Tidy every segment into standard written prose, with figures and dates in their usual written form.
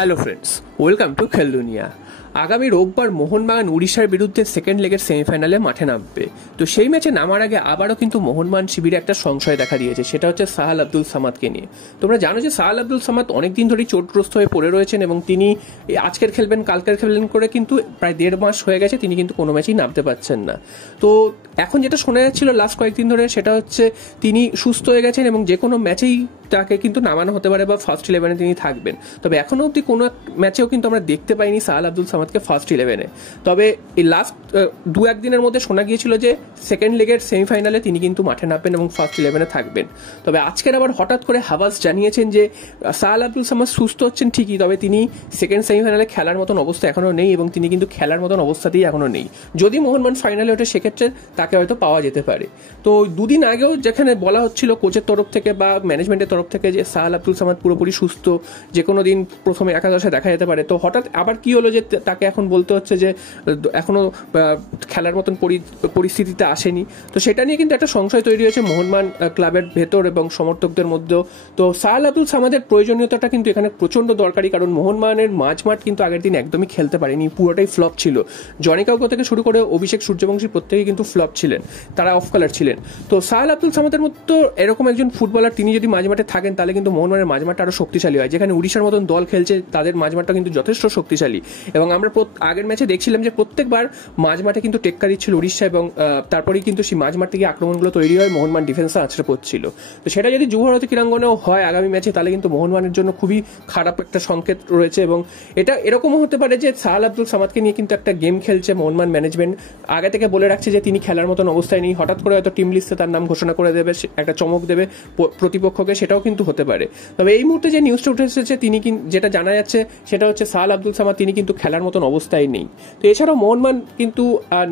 Hello friends, welcome to খেল দুনিয়া। আগামী রোববার মোহনবাগান উড়িষ্যার বিরুদ্ধে সেকেন্ড লেগের সেমিফাইনালে মাঠে নামবে। তো সেই ম্যাচে নামার আগে আবারও কিন্তু মোহনবাগান শিবিরে একটা সংশয় দেখা দিয়েছে, সেটা হচ্ছে সাহাল আব্দুল সামাদকে নিয়ে। তোমরা জানো যে সাহাল আব্দুল সামাদ অনেকদিন ধরেই চোটগ্রস্ত হয়ে পড়ে রয়েছেন এবং তিনি আজকের খেলবেন কালকের খেলবেন করে কিন্তু প্রায় 1.5 মাস হয়ে গেছে তিনি কিন্তু কোনো ম্যাচেই নামতে পারছেন না। তো এখন যেটা শোনা যাচ্ছিল লাস্ট কয়েকদিন ধরে সেটা হচ্ছে তিনি সুস্থ হয়ে গেছেন এবং যে কোনো ম্যাচেই তাকে কিন্তু নামানো হতে পারে বা ফার্স্ট 11-এ তিনি থাকবেন। তবে এখনও অবধি কোনো ম্যাচেও কিন্তু আমরা দেখতে পাইনি সাহাল আব্দুল সামাদকে ফার্স্ট 11-এ। তবে এই লাস্ট 2-1 দিনের মধ্যে শোনা গিয়েছিল যে সেকেন্ড লেগের সেমিফাইনালে তিনি কিন্তু মাঠে নামবেন এবং ফার্স্ট 11-এ থাকবেন। তবে আজকের আবার হঠাৎ করে হাওয়াজ জানিয়েছেন যে সাহাল আব্দুল সামাদ সুস্থ হচ্ছেন ঠিকই, তবে তিনি সেকেন্ড সেমিফাইনালে খেলার মতন অবস্থা এখনও নেই এবং তিনি কিন্তু খেলার মতন অবস্থাতেই এখনও নেই। যদি মোহনবাগান ফাইনালে ওঠে সেক্ষেত্রে তাকে হয়তো পাওয়া যেতে পারে। তো 2 দিন আগেও যেখানে বলা হচ্ছিল কোচের তরফ থেকে বা ম্যানেজমেন্টের তরফ থেকে যে সাহাল আব্দুল সামাদ পুরোপুরি সুস্থ, যে কোনো দিন প্রথমে একাদশে দেখা যেতে পারে, তো হঠাৎ আবার কি হলো যে তাকে এখন বলতে হচ্ছে যে এখনো খেলার মতন পরিস্থিতিতে আসেনি। তো সেটা নিয়ে কিন্তু একটা সংশয় তৈরি হয়েছে মোহনবাগান ক্লাবের ভেতর এবং সমর্থকদের মধ্যেও। তো সাহাল আব্দুল সামাদের প্রয়োজনীয়তাটা কিন্তু এখানে প্রচন্ড দরকারি, কারণ মোহনবাগানের মাঝমাঠ কিন্তু আগের দিন একদমই খেলতে পারেনি, পুরোটাই ফ্লপ ছিল। জনি কাউকে থেকে শুরু করে অভিষেক সূর্যবংশী প্রত্যেকেই কিন্তু ফ্লপ ছিলেন, তারা অফ কালার ছিলেন। তো সাহাল আব্দুল সামাদের মতো এরকম একজন ফুটবলার তিনি যদি মাঝমাঠে থাকেন তাহলে কিন্তু মোহনবাগানের মাঝমাঠটা আরো শক্তিশালী হয়। যেখানে উড়িষ্যার মতন দল খেলছে তাদের মাঝমাঠটা কিন্তু যথেষ্ট শক্তিশালী এবং আমরা আগের ম্যাচে দেখছিলাম যে প্রত্যেকবার মাঝমাঠে কিন্তু টেক্কা দিচ্ছিল উড়িষ্যা এবং তারপরেই কিন্তু সেই মাঝমাঠ থেকে আক্রমণগুলো তৈরি হয়, মোহনবাগান ডিফেন্সে আছড়ে পড়ছিল। তো সেটা যদি যুবভারতী ক্রীড়াঙ্গনেও হয় আগামী ম্যাচে তাহলে কিন্তু মোহনবাগানের জন্য খুবই খারাপ একটা সংকেত রয়েছে এবং এটা এরকমও হতে পারে যে সাহাল আব্দুল সামাদকে নিয়ে কিন্তু একটা গেম খেলছে মোহনবাগান ম্যানেজমেন্ট, আগে থেকে বলে রাখছে যে তিনি খেলার মতন অবস্থায় নেই, হঠাৎ করে হয়তো টিম লিস্টে তার নাম ঘোষণা করে দেবে, একটা চমক দেবে প্রতিপক্ষকে, সেটাও কিন্তু হতে পারে। তবে এই মুহূর্তে যে নিউজটা উঠে এসেছে তিনি যেটা জানা যাচ্ছে সেটা হচ্ছে সাহাল আব্দুল সামাদ তিনি কিন্তু খেলার মতন অবস্থায় নেই। তো এছাড়াও মোহনবাগান কিন্তু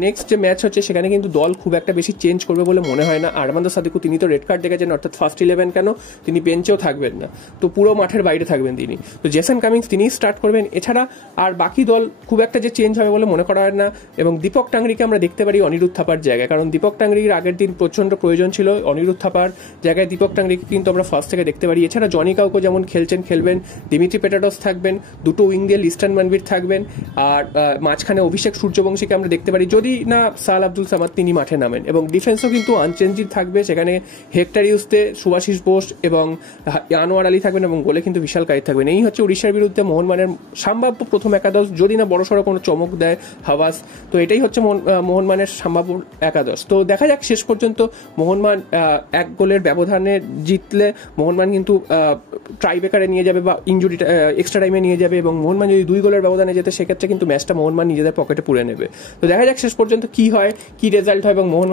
নেক্সট যে ম্যাচ হচ্ছে সেখানে কিন্তু দল খুব একটা বেশি চেঞ্জ করবে বলে মনে হয় না। আরমান্দো সাদিকু তিনি তো রেড কার্ড দেখেছেন, অর্থাৎ ফার্স্ট 11 কেন তিনি বেঞ্চেও থাকবেন না, তো পুরো মাঠের বাইরে থাকবেন তিনি। তো জেসন কামিংস তিনি স্টার্ট করবেন, এছাড়া আর বাকি দল খুব একটা যে চেঞ্জ হবে বলে মনে করা হয় না। এবং দীপক টাংরিকে আমরা দেখতে পারি অনিরুদ্ধ থাপার জায়গায়, কারণ দীপক টাংরির আগের দিন প্রচন্ড প্রয়োজন ছিল, অনিরুদ্ধ থাপার জায়গায় দীপক টাংরিকে কিন্তু আমরা ফার্স্ট থেকে দেখতে পারি। এছাড়া জনি কাউকে যেমন খেলবেন, দিমিত্রি পেটাডস থাকবেন, দুটো উইং দিয়ে লিস্টন মানবীর থাকবেন, আর মাঝখানে অভিষেক সূর্যবংশীকে আমরা দেখতে পারি যদি না সাহাল আব্দুল সামাদ তিনি মাঠে নামেন। এবং ডিফেন্সও কিন্তু আনচেঞ্জড থাকবে, সেখানে হেক্টর ইউসতে, সুভাশিস বোস এবং আনোয়ার আলী থাকবেন এবং গোলে কিন্তু বিশাল কাইত থাকবেন। এই হচ্ছে উড়িষ্যার বিরুদ্ধে মোহনবাগানের সম্ভাব্য প্রথম একাদশ, যদি না বড়সড় কোনো চমক দেয় হাওয়াজ। তো এটাই হচ্ছে মোহনবাগানের সম্ভাব্য একাদশ। তো দেখা যাক শেষ পর্যন্ত মোহনবাগান 1 গোলের ব্যবধানে জিতলে মোহনবাগান কিন্তু ট্রাইব্রেকারে নিয়ে যাবে বা ইনজুরি এক্সট্রা টাইমে নিয়ে যাবে, এবং মোহনবাগান যদি 2 গোলের ব্যবধানে যেতে সেক্ষেত্রে কিন্তু ম্যাচটা মোহনবাগান নিজেদের পকেটে পুরে নেবে। তো দেখা যাক শেষ পর্যন্ত কি হয়, কি রেজাল্ট হয় এবং মোহনবাগান